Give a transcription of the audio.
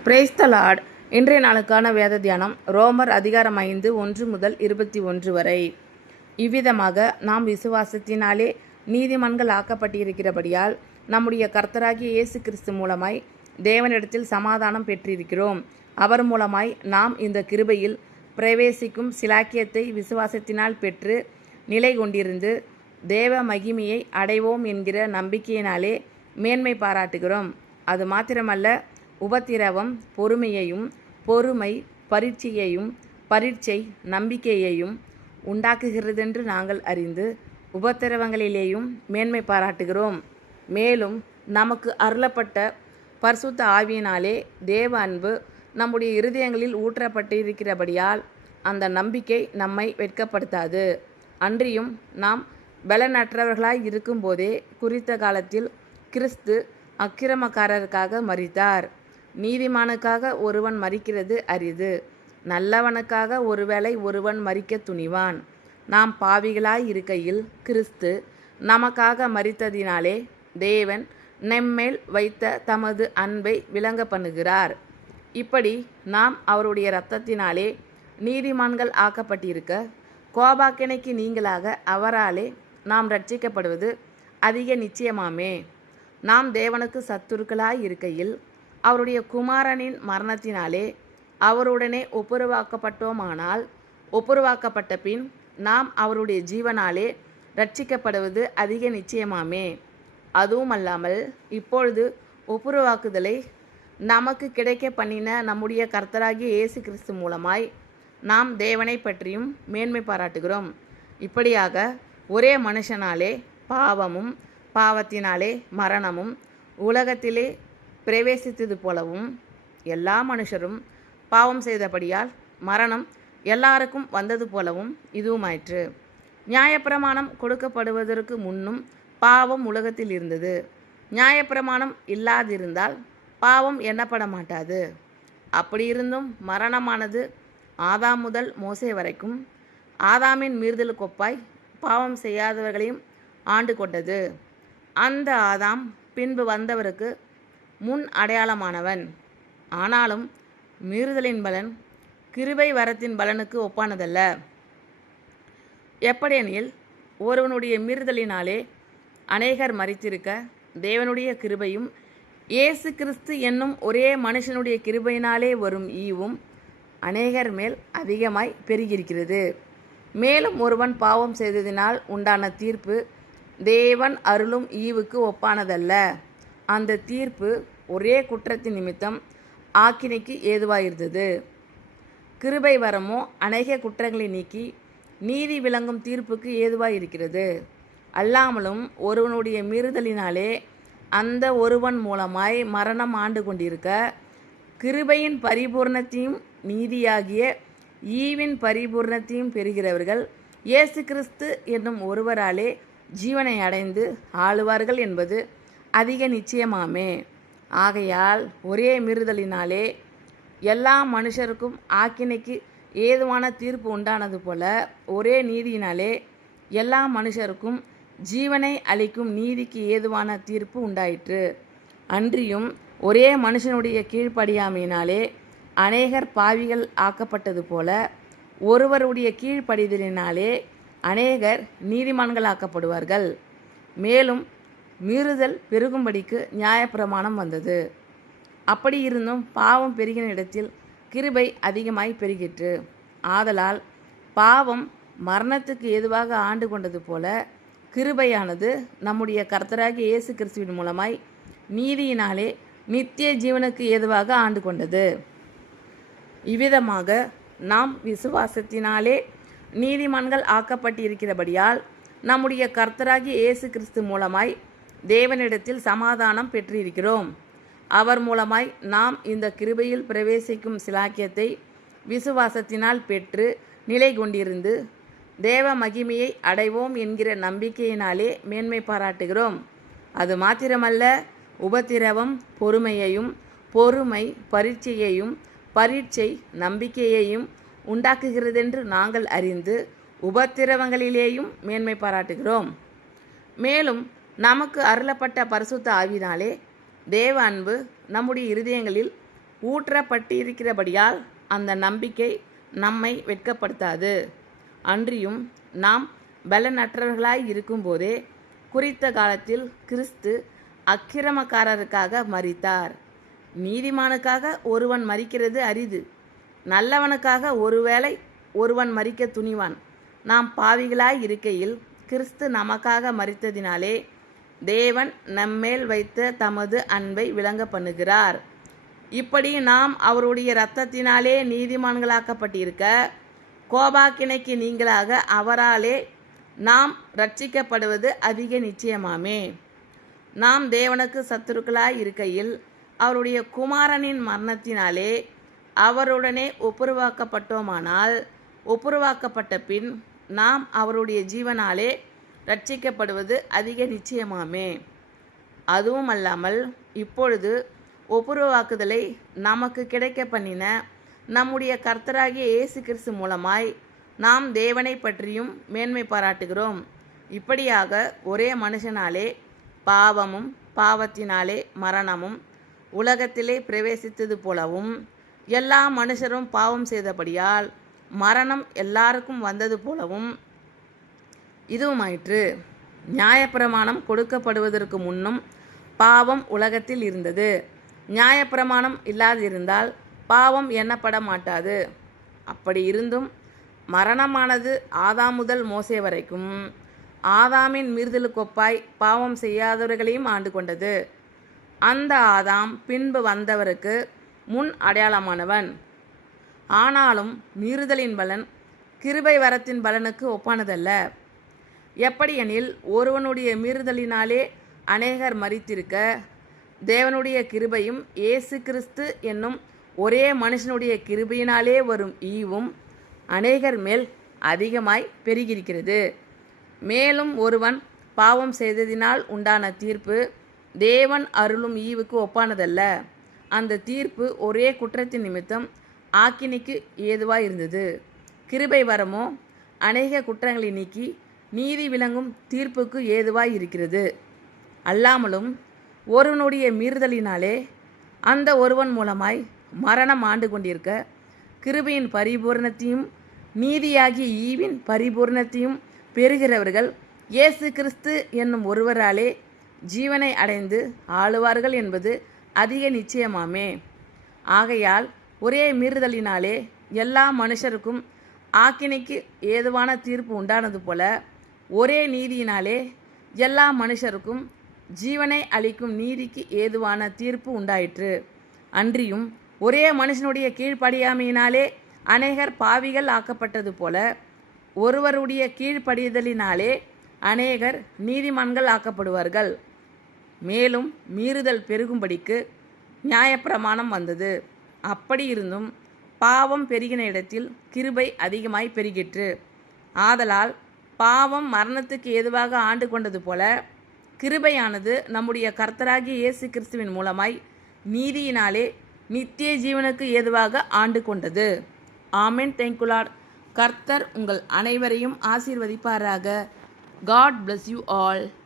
Praise the Lord. இன்றைய நாளுக்கான வேத தியானம் ரோமர் அதிகாரம் 5 1 முதல் 21 வரை. இவ்விதமாக நாம் விசுவாசத்தினாலே நீதிமான்கள் ஆக்கப்பட்டிருக்கிறபடியால் நம்முடைய கர்த்தராகிய இயேசு கிறிஸ்து மூலமாய் தேவனிடத்தில் சமாதானம் பெற்றிருக்கிறோம். அவர் மூலமாய் நாம் இந்த கிருபையில் பிரவேசிக்கும் சிலாக்கியத்தை விசுவாசத்தினால் பெற்று நிலை கொண்டிருந்து தேவ மகிமையை அடைவோம் என்கிற நம்பிக்கையினாலே மேன்மை பாராட்டுகிறோம். அது மாத்திரமல்ல, உபத்திரவம் பொறுமையையும், பொறுமை பரீட்சையையும், பரீட்சை நம்பிக்கையையும் உண்டாக்குகிறதென்று நாங்கள் அறிந்து உபத்திரவங்களிலேயும் மேன்மை பாராட்டுகிறோம். மேலும் நமக்கு அருளப்பட்ட பரிசுத்த ஆவியினாலே தேவ அன்பு நம்முடைய இருதயங்களில் ஊற்றப்பட்டிருக்கிறபடியால் அந்த நம்பிக்கை நம்மை வெட்கப்படுத்தாது. அன்றியும் நாம் பலனற்றவர்களாய் இருக்கும்போதே குறித்த காலத்தில் கிறிஸ்து அக்கிரமக்காரருக்காக மரித்தார். நீதிமானுக்காக ஒருவன் மரிக்கிறது அரிது, நல்லவனுக்காக ஒருவேளை ஒருவன் மரிக்க துணிவான். நாம் பாவிகளாய் இருக்கையில் கிறிஸ்து நமக்காக மரித்ததினாலே தேவன் நம்மேல் வைத்த தமது அன்பை விளங்க பண்ணுகிறார். இப்படி நாம் அவருடைய இரத்தத்தினாலே நீதிமான்கள் ஆக்கப்பட்டிருக்க, கோபாக்கினைக்கு நீங்களாக அவராலே நாம் ரட்சிக்கப்படுவது அதிக நிச்சயமாமே. நாம் தேவனுக்கு சத்துருக்களாய் இருக்கையில் அவருடைய குமாரனின் மரணத்தினாலே அவருடனே ஒப்புரவாக்கப்பட்டோமானால், ஒப்புரவாக்கப்பட்ட பின் நாம் அவருடைய ஜீவனாலே ரட்சிக்கப்படுவது அதிக நிச்சயமாமே. அதுவும் அல்லாமல் இப்பொழுது ஒப்புரவாக்குதலை நமக்கு கிடைக்க பண்ணின நம்முடைய கர்த்தராகிய இயேசு கிறிஸ்து மூலமாய் நாம் தேவனை பற்றியும் மேன்மை பாராட்டுகிறோம். இப்படியாக ஒரே மனுஷனாலே பாவமும், பாவத்தினாலே மரணமும் உலகத்திலே பிரவேசித்தது போலவும், எல்லா மனுஷரும் பாவம் செய்தபடியால் மரணம் எல்லாருக்கும் வந்தது போலவும் இதுவுமாயிற்று. நியாயப்பிரமாணம் கொடுக்கப்படுவதற்கு முன்னும் பாவம் உலகத்தில் இருந்தது. நியாயப்பிரமாணம் இல்லாதிருந்தால் பாவம் எண்ணப்பட மாட்டாது. அப்படியிருந்தும் மரணமானது ஆதாம் முதல் மோசே வரைக்கும் ஆதாமின் மீறுதலுக்கொப்பாய் பாவம் செய்யாதவர்களையும் ஆண்டு கொண்டது. அந்த ஆதாம் பின்பு வந்தவருக்கு முன் அடையாளமானவன். ஆனாலும் மீறுதலின் பலன் கிருபை வரத்தின் பலனுக்கு ஒப்பானதல்ல. எப்படியெனில், ஒருவனுடைய மீறுதலினாலே அநேகர் மரித்திருக்க, தேவனுடைய கிருபையும் இயேசு கிறிஸ்து என்னும் ஒரே மனுஷனுடைய கிருபையினாலே வரும் ஈவும் அநேகர் மேல் அதிகமாய் பெருகியிருக்கிறது. மேலும் ஒருவன் பாவம் செய்ததினால் உண்டான தீர்ப்பு தேவன் அருளும் ஈவுக்கு ஒப்பானதல்ல. அந்த தீர்ப்பு ஒரே குற்றத்தின் நிமித்தம் ஆக்கினைக்கு ஏதுவாயிருந்தது. கிருபை வரமோ அநேக குற்றங்களை நீக்கி நீதி விளங்கும் தீர்ப்புக்கு ஏதுவாயிருக்கிறது. அல்லாமலும் ஒருவனுடைய மீறுதலினாலே அந்த ஒருவன் மூலமாய் மரணம் ஆண்டு கொண்டிருக்க, கிருபையின் பரிபூர்ணத்தையும் நீதியாகிய ஈவின் பரிபூர்ணத்தையும் பெறுகிறவர்கள் இயேசு கிறிஸ்து என்னும் ஒருவராலே ஜீவனை அடைந்து ஆளுவார்கள் என்பது அதிக நிச்சயமாமே. ஆகையால் ஒரே மீறுதலினாலே எல்லா மனுஷருக்கும் ஆக்கினைக்கு ஏதுவான தீர்ப்பு உண்டானது போல, ஒரே நீதியினாலே எல்லா மனுஷருக்கும் ஜீவனை அளிக்கும் நீதிக்கு ஏதுவான தீர்ப்பு உண்டாயிற்று. அன்றியும் ஒரே மனுஷனுடைய கீழ்ப்படியாமையினாலே அநேகர் பாவிகள் ஆக்கப்பட்டது போல, ஒருவருடைய கீழ்ப்படிதலினாலே அநேகர் நீதிமான்கள் ஆக்கப்படுவார்கள். மேலும் மீறுதல் பெருகும்படிக்கு நியாயப்பிரமாணம் வந்தது. அப்படி இருந்தும் பாவம் பெருகின இடத்தில் கிருபை அதிகமாய் பெருகிற்று. ஆதலால் பாவம் மரணத்துக்கு ஏதுவாக ஆண்டு கொண்டது போல, கிருபையானது நம்முடைய கர்த்தராகிய இயேசு கிறிஸ்துவின் மூலமாய் நீதியினாலே நித்திய ஜீவனுக்கு ஏதுவாக ஆண்டு கொண்டது. இவ்விதமாக நாம் விசுவாசத்தினாலே நீதிமான்கள் ஆக்கப்பட்டிருக்கிறபடியால் நம்முடைய கர்த்தராகிய இயேசு கிறிஸ்து மூலமாய் தேவனிடத்தில் சமாதானம் பெற்றிருக்கிறோம். அவர் மூலமாய் நாம் இந்த கிருபையில் பிரவேசிக்கும் சிலாக்கியத்தை விசுவாசத்தினால் பெற்று நிலை கொண்டிருந்து தேவ மகிமையை அடைவோம் என்கிற நம்பிக்கையினாலே மேன்மை பாராட்டுகிறோம். அது மாத்திரமல்ல, உபத்திரவம் பொறுமையையும், பொறுமை பரீட்சையையும், பரீட்சை நம்பிக்கையையும் உண்டாக்குகிறதென்று நாங்கள் அறிந்து உபத்திரவங்களிலேயும் மேன்மை பாராட்டுகிறோம். மேலும் நமக்கு அருளப்பட்ட பரிசுத்த ஆவியினாலே தேவ அன்பு நம்முடைய இருதயங்களில் ஊற்றப்பட்டிருக்கிறபடியால் அந்த நம்பிக்கை நம்மை வெட்கப்படுத்தாது. அன்றியும் நாம் பலனற்றவர்களாய் இருக்கும்போதே குறித்த காலத்தில் கிறிஸ்து அக்கிரமக்காரருக்காக மரித்தார். நீதிமானுக்காக ஒருவன் மரிக்கிறது அரிது, நல்லவனுக்காக ஒருவேளை ஒருவன் மரிக்க துணிவான். நாம் பாவிகளாய் இருக்கையில் கிறிஸ்து நமக்காக மரித்ததினாலே தேவன் நம்மேல் வைத்த தமது அன்பை விளங்க பண்ணுகிறார். இப்படி நாம் அவருடைய இரத்தத்தினாலே நீதிமான்களாக்கப்பட்டிருக்க, கோபாக்கினைக்கு நீங்களாக அவராலே நாம் ரட்சிக்கப்படுவது அதிக நிச்சயமாமே. நாம் தேவனுக்கு சத்துருக்களாய் இருக்கையில் அவருடைய குமாரனின் மரணத்தினாலே அவருடனே ஒப்புரவாக்கப்பட்டோமானால், ஒப்புரவாக்கப்பட்ட பின் நாம் அவருடைய ஜீவனாலே ரட்சிக்கப்படுவது அதிக நிச்சயமாமே. அதுவும் அல்லாமல் இப்பொழுது ஒப்புரவாக்குதலை நமக்கு கிடைக்க பண்ணின நம்முடைய கர்த்தராகிய இயேசு கிறிஸ்து மூலமாய் நாம் தேவனை பற்றியும் மேன்மை பாராட்டுகிறோம். இப்படியாக ஒரே மனுஷனாலே பாவமும் பாவத்தினாலே மரணமும் உலகத்திலே பிரவேசித்தது போலவும், எல்லா மனுஷரும் பாவம் செய்தபடியால் மரணம் எல்லாருக்கும் வந்தது போலவும் இதுவுமாயிற்று. நியாயப்பிரமாணம் கொடுக்கப்படுவதற்கு முன்னும் பாவம் உலகத்தில் இருந்தது. நியாயப்பிரமாணம் இல்லாதிருந்தால் பாவம் எண்ணப்பட மாட்டாது. அப்படி இருந்தும் மரணமானது ஆதாம் முதல் மோசே வரைக்கும் ஆதாமின் மீறுதலுக்கொப்பாய் பாவம் செய்யாதவர்களையும் ஆண்டு கொண்டது. அந்த ஆதாம் பின்பு வந்தவருக்கு முன் அடையாளமானவன். ஆனாலும் மீறுதலின் பலன் கிருபை வரத்தின் பலனுக்கு ஒப்பானதல்ல. எப்படியெனில் ஒருவனுடைய மீறுதலினாலே அநேகர் மரித்திருக்க, தேவனுடைய கிருபையும் இயேசு கிறிஸ்து என்னும் ஒரே மனுஷனுடைய கிருபையினாலே வரும் ஈவும் அநேகர் மேல் அதிகமாய் பெருகியிருக்கிறது. மேலும் ஒருவன் பாவம் செய்ததினால் உண்டான தீர்ப்பு தேவன் அருளும் ஈவுக்கு ஒப்பானதல்ல. அந்த தீர்ப்பு ஒரே குற்றத்தின் நிமித்தம் ஆக்கினைக்கு ஏதுவாய் இருந்தது. கிருபை வரமோ அநேக குற்றங்களை நீக்கி நீதி விளங்கும் தீர்ப்புக்கு ஏதுவாய் இருக்கிறது. அல்லாமலும் ஒருவனுடைய மீறுதலினாலே அந்த ஒருவன் மூலமாய் மரணம் ஆண்டு கொண்டிருக்க, கிருபையின் பரிபூரணத்தையும் நீதியாகிய ஈவின் பரிபூரணத்தையும் பெறுகிறவர்கள் இயேசு கிறிஸ்து என்னும் ஒருவராலே ஜீவனை அடைந்து ஆளுவார்கள் என்பது அதிக நிச்சயமாமே. ஆகையால் ஒரே மீறுதலினாலே எல்லா மனுஷருக்கும் ஆக்கினைக்கு ஏதுவான தீர்ப்பு உண்டானது போல, ஒரே நீதியினாலே எல்லா மனுஷருக்கும் ஜீவனை அளிக்கும் நீதிக்கு ஏதுவான தீர்ப்பு உண்டாயிற்று. அன்றியும் ஒரே மனுஷனுடைய கீழ்ப்படியாமையினாலே அநேகர் பாவிகள் ஆக்கப்பட்டது போல, ஒருவருடைய கீழ்ப்படிதலினாலே அநேகர் நீதிமான்கள் ஆக்கப்படுவார்கள். மேலும் மீறுதல் பெருகும்படிக்கு நியாயப்பிரமாணம் வந்தது. அப்படி இருந்தும் பாவம் பெருகின இடத்தில் கிருபை அதிகமாய் பெருகிற்று. ஆதலால் பாவம் மரணத்துக்கு ஏதுவாக ஆண்டு கொண்டது போல, கிருபையானது நம்முடைய கர்த்தராகிய இயேசு கிறிஸ்துவின் மூலமாய் நீதியினாலே நித்திய ஜீவனுக்கு ஏதுவாக ஆண்டு கொண்டது. ஆமென். Thank you Lord. கர்த்தர் உங்கள் அனைவரையும் ஆசீர்வதிப்பாராக. God bless you all.